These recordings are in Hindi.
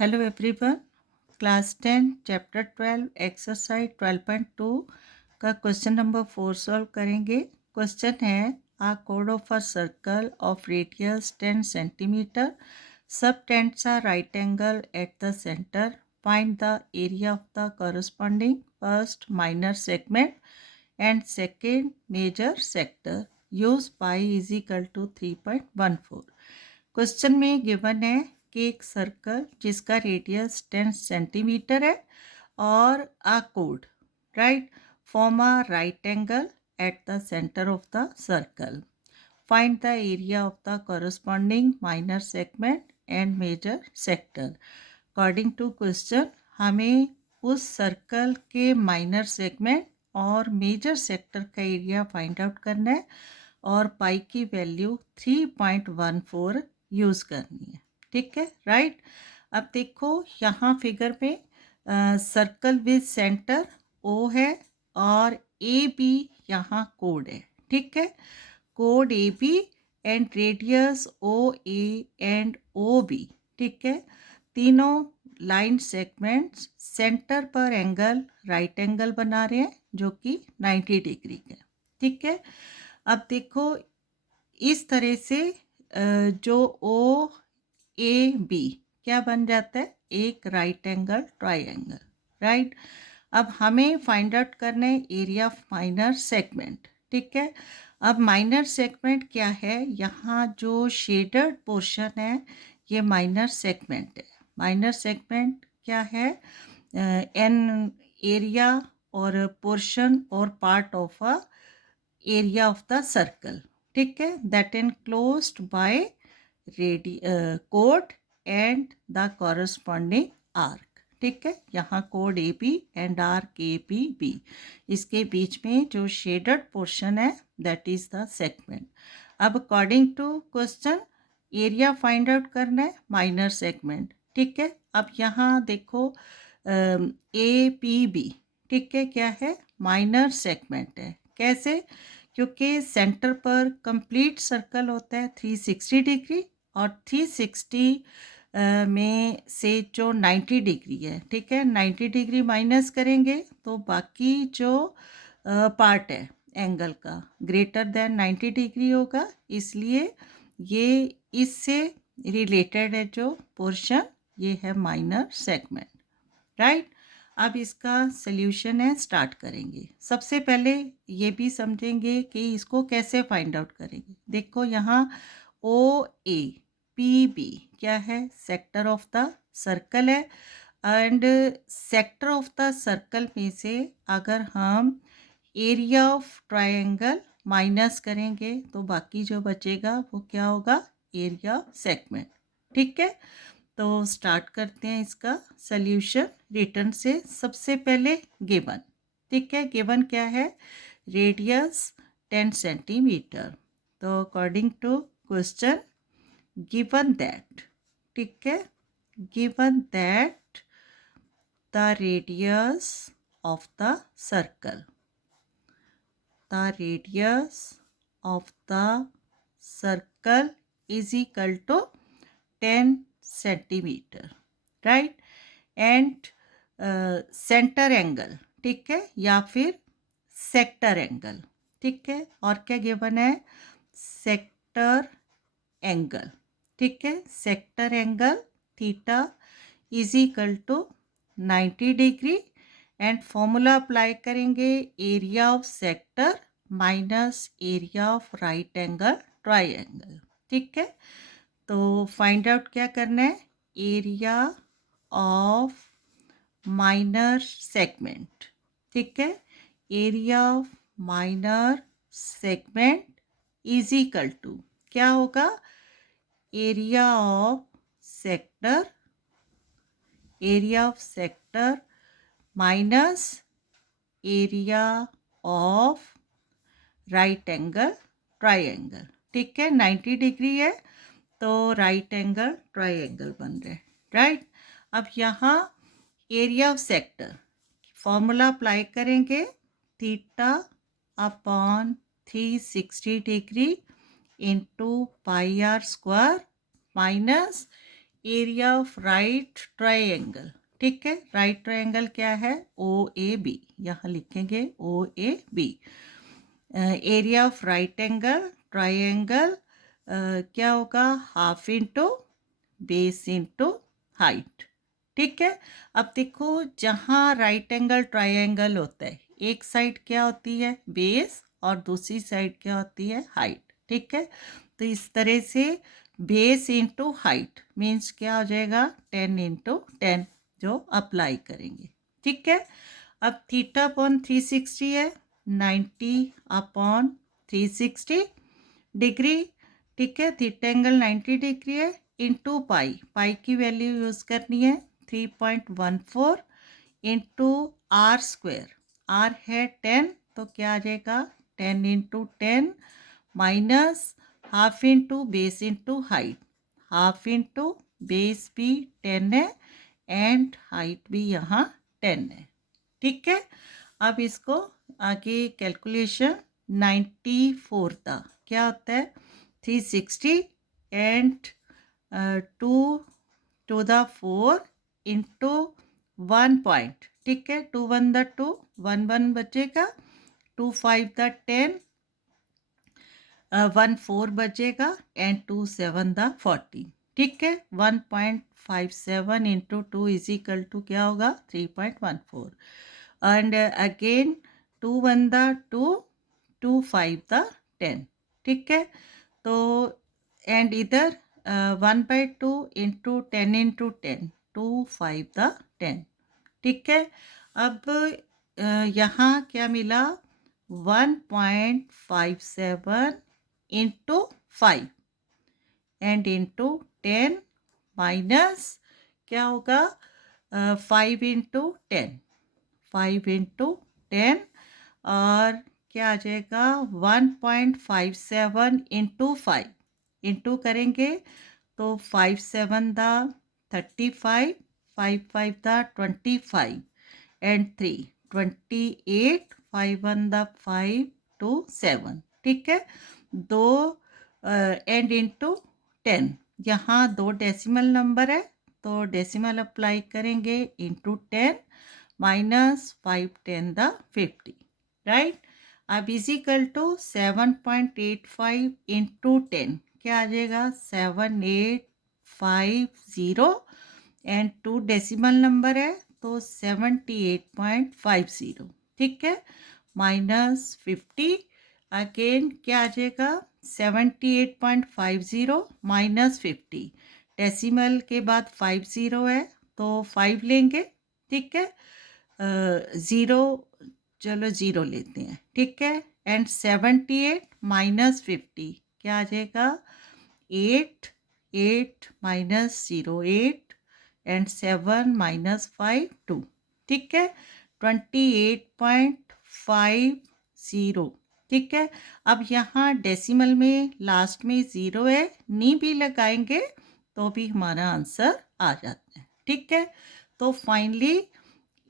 Hello everyone. Class 10 chapter 12 exercise 12.2 का क्वेश्चन नंबर 4 सॉल्व करेंगे। क्वेश्चन है आ कोड of a circle of radius 10 centimetre, subtends are right angle at the centre, find the area of the corresponding first minor segment and second major sector, use pi is equal to 3.14। Question में गिवन है कि एक सर्कल जिसका रेडियस 10 सेंटीमीटर है और अ कोड right form a right angle at the centre of the circle, find the area of the corresponding minor segment and major sector. According to question हमें उस सर्कल के माइनर सेगमेंट और मेजर सेक्टर का एरिया फाइंड आउट करना है और पाई की वैल्यू 3.14 यूज़ करनी है। ठीक है, राइट। अब देखो यहाँ फिगर में सर्कल विद सेंटर ओ है और ए बी यहाँ कोड है। ठीक है, कोड A B and radius O A and O B. ठीक है, तीनों लाइन सेगमेंट्स सेंटर पर एंगल राइट एंगल बना रहे हैं जो कि 90 डिग्री का। ठीक है, अब देखो इस तरह से जो ओ ए बी क्या बन जाता है, एक राइट एंगल ट्राइंगल। राइट, अब हमें फाइंड आउट करना है एरिया ऑफ माइनर सेगमेंट। ठीक है, अब माइनर सेगमेंट क्या है, यहाँ जो शेडेड पोर्शन है ये माइनर सेगमेंट है। माइनर सेगमेंट क्या है, एन एरिया और पोर्शन और part of a area of the circle. ठीक है, दैट एनक्लोज्ड बाय कोड एंड द कॉरस्पॉन्डिंग आर्क। ठीक है, यहाँ कोड A B and arc A B B, इसके बीच में जो शेडेड पोर्शन है दैट इज द सेगमेंट। अब according to question area find out करना है माइनर सेगमेंट। ठीक है, अब यहाँ देखो ए पी बी, ठीक है, क्या है, माइनर सेगमेंट है। कैसे, क्योंकि सेंटर पर कंप्लीट सर्कल होता है 360 डिग्री और 360 में से जो 90 डिग्री है, ठीक है, 90 डिग्री माइनस करेंगे तो बाकी जो पार्ट है एंगल का ग्रेटर देन 90 डिग्री होगा, इसलिए ये इससे रिलेटेड है जो पोर्शन, ये है माइनर सेगमेंट। राइट, अब इसका सल्यूशन है, स्टार्ट करेंगे। सबसे पहले ये भी समझेंगे कि इसको कैसे फाइंड आउट करेंगे। देखो यहाँ ओ ए पी बी क्या है, सेक्टर ऑफ द सर्कल है and sector of the circle में से अगर हम एरिया ऑफ ट्रायंगल माइनस करेंगे तो बाकी जो बचेगा वो क्या होगा, एरिया सेगमेंट। ठीक है, तो स्टार्ट करते हैं इसका सल्यूशन रिटर्न से। सबसे पहले गिवन, ठीक है, गिवन क्या है, रेडियस 10 सेंटीमीटर। तो according to question given that, ठीक है, given that the radius of the circle, the radius of the circle is equal to 10 centimeter, right, and centre angle, ठीक है, या फिर सेक्टर एंगल। ठीक है, और क्या गिवन है, सेक्टर एंगल। ठीक है, sector angle theta is equal to 90 degree and formula apply करेंगे, area of sector minus area of right angle triangle. ठीक है, तो फाइंड आउट क्या करना है, एरिया ऑफ माइनर सेगमेंट। ठीक है, area of minor segment is equal to क्या होगा, area of sector, area of sector minus area of right angle triangle. ठीक है, 90 डिग्री है तो राइट एंगल ट्राइंगल बन रहे। राइट, अब यहाँ area of sector formula apply करेंगे, theta upon 360 degree into pi r square minus area of right triangle, ठीक है। राइट ट्रायंगल क्या है, ओ ए बी, यहाँ लिखेंगे O A B. Area of right angle triangle क्या होगा, half into base into height, ठीक है। अब देखो जहाँ राइट एंगल ट्रायंगल होता है, एक साइड क्या होती है बेस और दूसरी साइड क्या होती है हाइट, ठीक है। तो इस तरह से बेस इंटू हाइट मीन्स क्या हो जाएगा 10 इंटू 10 जो अप्लाई करेंगे, ठीक है। अब थीटा अपॉन 360 है, 90 अपॉन 360 डिग्री, ठीक है। थीटा एंगल 90 डिग्री है, इंटू पाई, पाई की वैल्यू यूज़ करनी है 3.14 इंटू आर स्क्वायर, आर है 10 तो क्या आ जाएगा 10 into 10 minus half into base into height, half into base भी 10 है एंड हाइट भी यहाँ 10 है, ठीक है। अब इसको आगे कैलकुलेशन 94 था, क्या होता है 360 and 2 to the 4 into 1 point, ठीक है। 2 1 द 2, 1 1 बचेगा, 2 5 द 10, 1 4 बचेगा एंड 2 7 द 40, ठीक है। 1.57 इंटू 2 इज इक्वल टू क्या होगा 3.14 एंड अगेन 2 1 द 2, 2 5 द 10, ठीक है। तो एंड इधर 1/2 इंटू 10 इंटू 10, 2 5 द 10, ठीक है। अब यहाँ क्या मिला 1.57 इंटू 5 एंड इंटू 10 माइनस क्या होगा 5 इंटू 10, 5 इंटू 10 और क्या आ जाएगा 1.57 इंटू 5 इंटू करेंगे तो 5 7 द 35, 5 5 द 25 एंड 3 28, 5 1 द 5 2 7, ठीक है। दो एंड इंटू 10, यहाँ दो डेसिमल नंबर है तो डेसिमल अप्लाई करेंगे इंटू 10 माइनस 5 10 द 50, राइट। अब इजिकल टू 7.85 इंटू 10 क्या आ जाएगा 7850 एंड 2 डेसिमल नंबर है तो 78.50, ठीक है। माइनस 50 अगेन क्या आ जाएगा 78.50 माइनस 50, डेसिमल के बाद 50 है तो 5 लेंगे, ठीक है। ज़ीरो, चलो ज़ीरो लेते हैं, ठीक है। एंड 78 माइनस 50 क्या आ जाएगा 8, 8 माइनस 0 8 एंड 7 माइनस 5 2, ठीक है। 28.50, ठीक है। अब यहाँ डेसिमल में लास्ट में ज़ीरो है, नी भी लगाएंगे तो भी हमारा आंसर आ जाता है, ठीक है। तो finally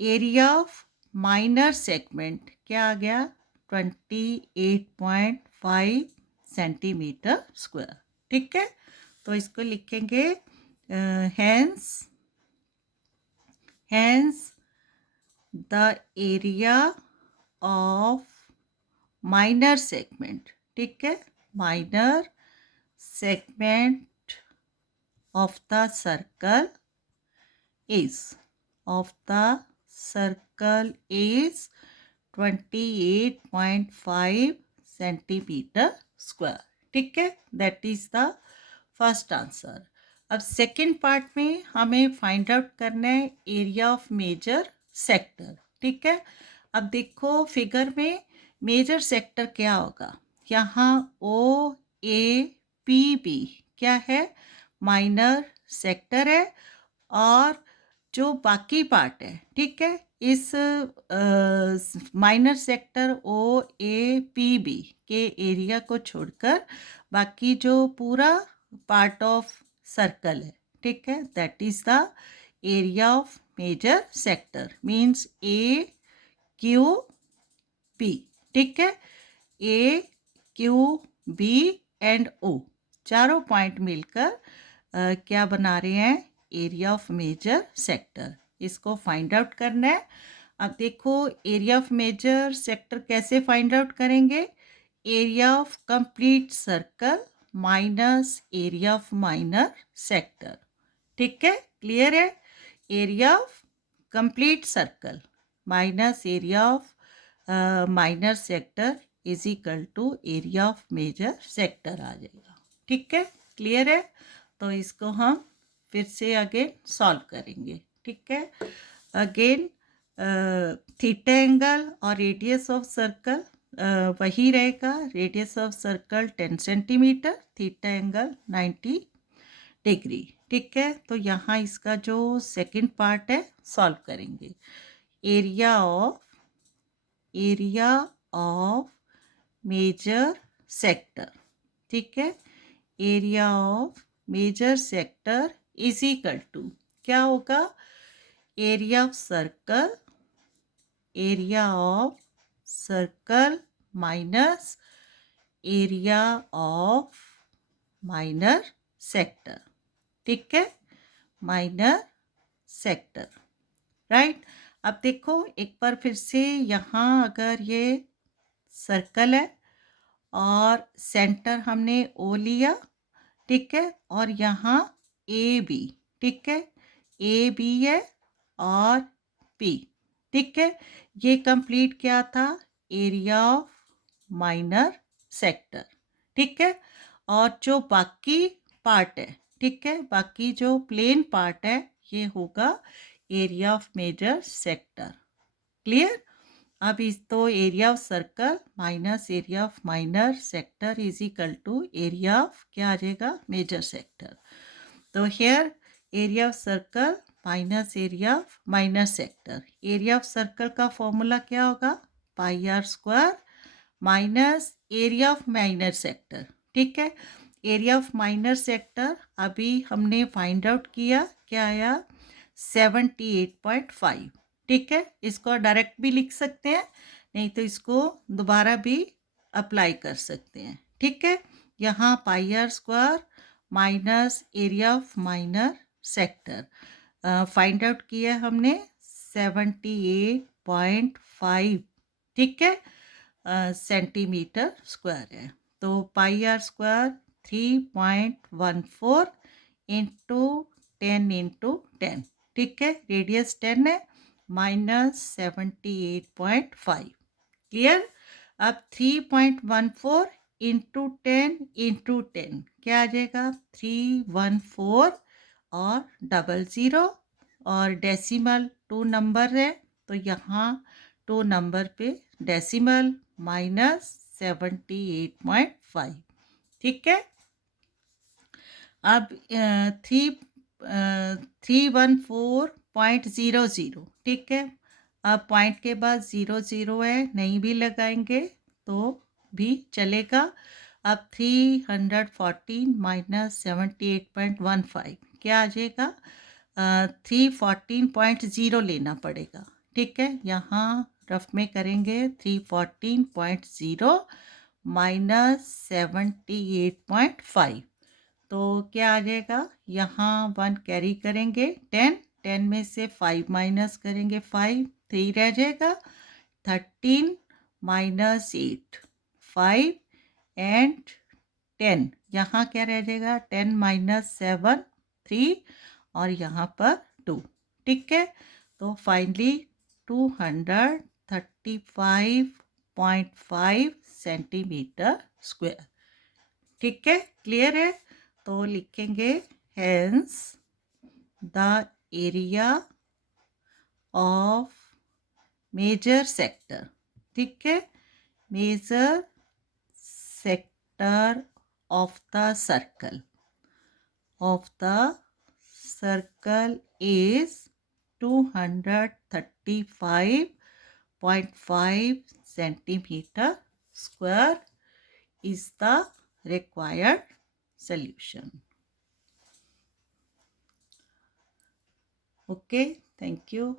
area of minor segment क्या आ गया 28.5 सेंटीमीटर स्क्वायर, ठीक है। तो इसको लिखेंगे hence the area of minor segment, ठीक है, minor segment of the circle is 28.5 centimetre square, ठीक है। That is the first answer. अब सेकंड पार्ट में हमें फाइंड आउट करना है एरिया ऑफ मेजर सेक्टर, ठीक है। अब देखो फिगर में मेजर सेक्टर क्या होगा, यहाँ ओ ए पी बी क्या है माइनर सेक्टर है और जो बाकी पार्ट है, ठीक है, इस minor sector O A P B के एरिया को छोड़कर बाकी जो पूरा पार्ट ऑफ सर्कल है, ठीक है, that is the area of major sector means A Q B, ठीक है। A Q B and O चारों पॉइंट मिलकर क्या बना रहे हैं, एरिया ऑफ मेजर सेक्टर। इसको फाइंड आउट करना है। अब देखो एरिया ऑफ मेजर सेक्टर कैसे फाइंड आउट करेंगे, area of complete circle minus area of minor sector. ठीक है, क्लियर है। Area of complete circle minus area of minor sector is equal to area of major sector आ जाएगा। ठीक है, क्लियर है। तो इसको हम फिर से अगेन सॉल्व करेंगे। ठीक है, अगेन थीटा एंगल और रेडियस ऑफ सर्कल वही रहेगा। Radius of circle 10 centimetre, theta angle 90 degree. ठीक है, तो यहाँ इसका जो सेकंड पार्ट है सॉल्व करेंगे। Area of major sector. ठीक है, area of major sector is equal to क्या होगा, area of circle minus area of minor sector. ठीक है, माइनर सेक्टर, राइट। अब देखो एक बार फिर से, यहाँ अगर ये सर्कल है और सेंटर हमने ओ लिया, ठीक है, और यहाँ ए बी, ठीक है, ए बी है और पी, ठीक है, ये कंप्लीट क्या था, एरिया ऑफ माइनर सेक्टर। ठीक है, और जो बाकी पार्ट है, ठीक है, बाकी जो प्लेन पार्ट है ये होगा area of major sector. Clear. अब इस तो area of circle minus area of minor sector is equal to area of क्या आ जाएगा, मेजर सेक्टर। तो here area of circle minus area of minor sector. Area of circle का फॉर्मूला क्या होगा, pi r square minus area of minor sector. ठीक है, एरिया ऑफ माइनर सेक्टर अभी हमने फाइंड आउट किया, क्या आया, 78.5। ठीक है, इसको डायरेक्ट भी लिख सकते हैं, नहीं तो इसको दोबारा भी अप्लाई कर सकते हैं। ठीक है, यहाँ pi r square minus area of minor sector find out किया हमने 78.5। ठीक है, सेंटीमीटर स्क्वायर है। तो pi r square 3.14 into 10 into 10। ठीक है, रेडियस 10 है, माइनस 78.5। क्लियर। अब 3.14 इंटू 10 क्या आ जाएगा, 314 और 00 और डेसिमल 2 नंबर है, तो यहाँ 2 नंबर पे डेसिमल माइनस 78.5। ठीक है, अब 314.00। ठीक है, अब पॉइंट के बाद 00 है, नहीं भी लगाएंगे तो भी चलेगा। अब 314 माइनस 78.15 क्या आ जाएगा, 314.0 लेना पड़ेगा। ठीक है, यहाँ रफ में करेंगे 314.0 माइनस 78.5, तो क्या आ जाएगा, यहाँ 1 कैरी करेंगे, 10 में से 5 माइनस करेंगे, 5 3 रह जाएगा, 13 माइनस 8 5 एंड 10, यहाँ क्या रह जाएगा, 10 माइनस 7 3 और यहाँ पर 2। ठीक है, तो फाइनली 235.5 सेंटीमीटर स्क्वायर। ठीक है, क्लियर है। तो लिखेंगे hence the area of major sector. ठीक है, major sector of the circle is 235.5 centimeter square is the required solution. Okay, thank you.